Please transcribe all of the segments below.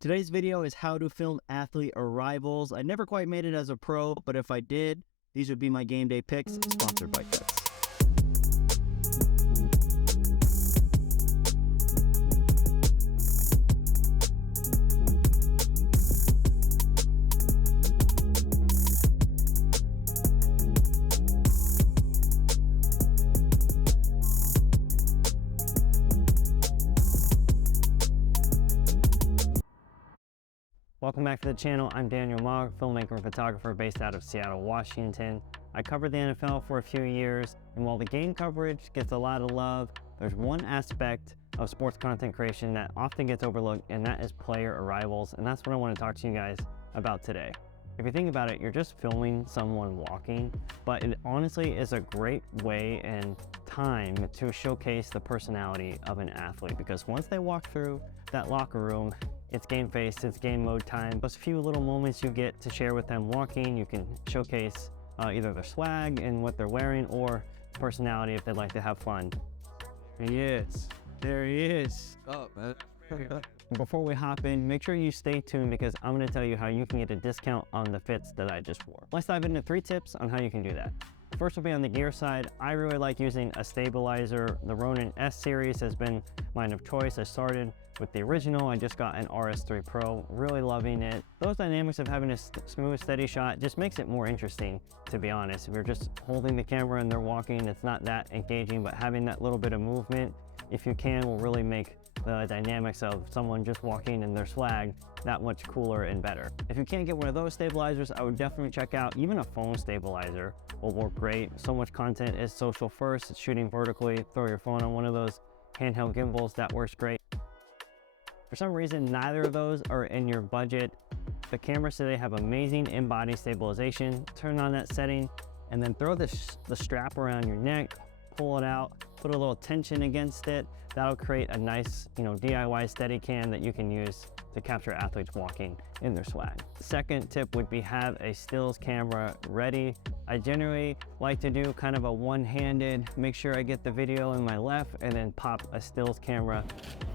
Today's video is how to film athlete arrivals. I never quite made it as a pro, but if I did, these would be my game day picks, sponsored by Cuts. Welcome back to the channel. I'm Daniel Mogg, filmmaker and photographer based out of Seattle, Washington. I covered the NFL for a few years, and while the game coverage gets a lot of love, there's one aspect of sports content creation that often gets overlooked, and that is player arrivals, and that's what I want to talk to you guys about today. If you think about it, you're just filming someone walking, but it honestly is a great way and time to showcase the personality of an athlete, because once they walk through that locker room, it's game face, it's game mode time. Those few little moments you get to share with them walking, you can showcase either their swag and what they're wearing or personality if they'd like to have fun. He is. There he is. Oh, man. Before we hop in, make sure you stay tuned because I'm going to tell you how you can get a discount on the fits that I just wore. Let's dive into 3 tips on how you can do that. First will be on the gear side. I really like using a stabilizer. The Ronin S series has been mine of choice. I started with the original. I just got an RS3 Pro, really loving it. Those dynamics of having a smooth, steady shot just makes it more interesting, to be honest. If you're just holding the camera and they're walking, it's not that engaging, but having that little bit of movement, if you can, will really make the dynamics of someone just walking in their swag that much cooler and better. If you can't get one of those stabilizers, I would definitely check out even a phone stabilizer will work great. So much content is social first, it's shooting vertically, throw your phone on one of those handheld gimbals, that works great. For some reason, neither of those are in your budget. The cameras today have amazing in-body stabilization. Turn on that setting and then throw the strap around your neck, pull it out, put a little tension against it. That'll create a nice, DIY steady cam that you can use to capture athletes walking in their swag. Second tip would be have a stills camera ready. I generally like to do kind of a one-handed, make sure I get the video in my left and then pop a stills camera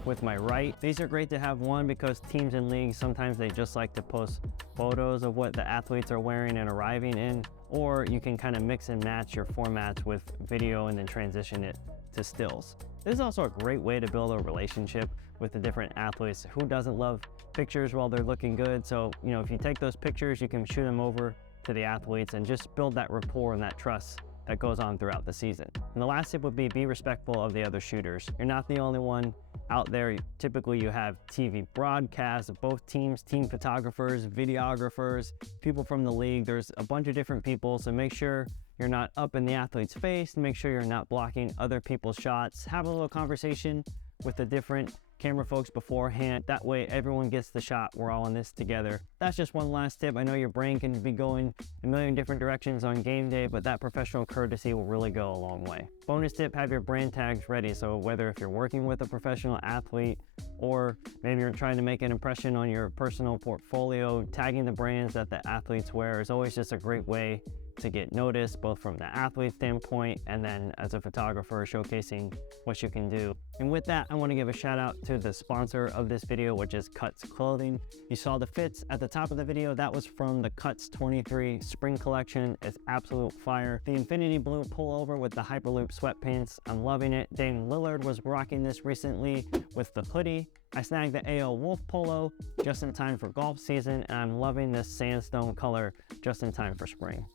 with my right. These are great to have, one, because teams and leagues, sometimes they just like to post photos of what the athletes are wearing and arriving in, or you can kind of mix and match your formats with video and then transition it to stills. This is also a great way to build a relationship with the different athletes. Who doesn't love pictures while they're looking good? So, if you take those pictures, you can shoot them over to the athletes and just build that rapport and that trust that goes on throughout the season. And the last tip would be respectful of the other shooters. You're not the only one out there. Typically you have TV broadcasts of both teams, team photographers, videographers, people from the league. There's a bunch of different people, so make sure you're not up in the athlete's face, make sure you're not blocking other people's shots. Have a little conversation with the different camera folks beforehand. That way everyone gets the shot. We're all in this together. That's just one last tip. I know your brain can be going a million different directions on game day, but that professional courtesy will really go a long way. Bonus tip, have your brand tags ready. So whether if you're working with a professional athlete or maybe you're trying to make an impression on your personal portfolio, tagging the brands that the athletes wear is always just a great way to get noticed, both from the athlete standpoint and then as a photographer showcasing what you can do. And with that, I want to give a shout out to the sponsor of this video, which is Cuts Clothing. You saw the fits at the top of the video. That was from the Cuts 23 spring collection. It's absolute fire. The infinity blue pullover with the Hyperloop sweatpants, I'm loving it. Dame Lillard was rocking this recently with the hoodie. I snagged the AO Wolf polo just in time for golf season, and I'm loving this sandstone color just in time for spring.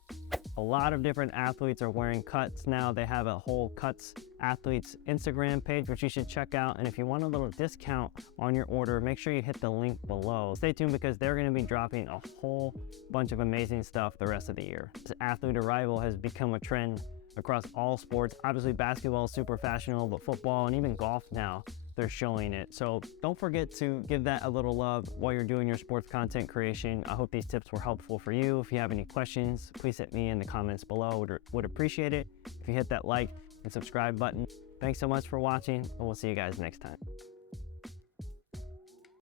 A lot of different athletes are wearing Cuts now. They have a whole Cuts athletes Instagram page, which you should check out. And if you want a little discount on your order, make sure you hit the link below. Stay tuned because they're going to be dropping a whole bunch of amazing stuff the rest of the year. This athlete arrival has become a trend across all sports. Obviously basketball is super fashionable, but football and even golf now, they're showing it. So don't forget to give that a little love while you're doing your sports content creation. I hope these tips were helpful for you. If you have any questions, please hit me in the comments below. Would appreciate it if you hit that like and subscribe button. Thanks so much for watching, and we'll see you guys next time.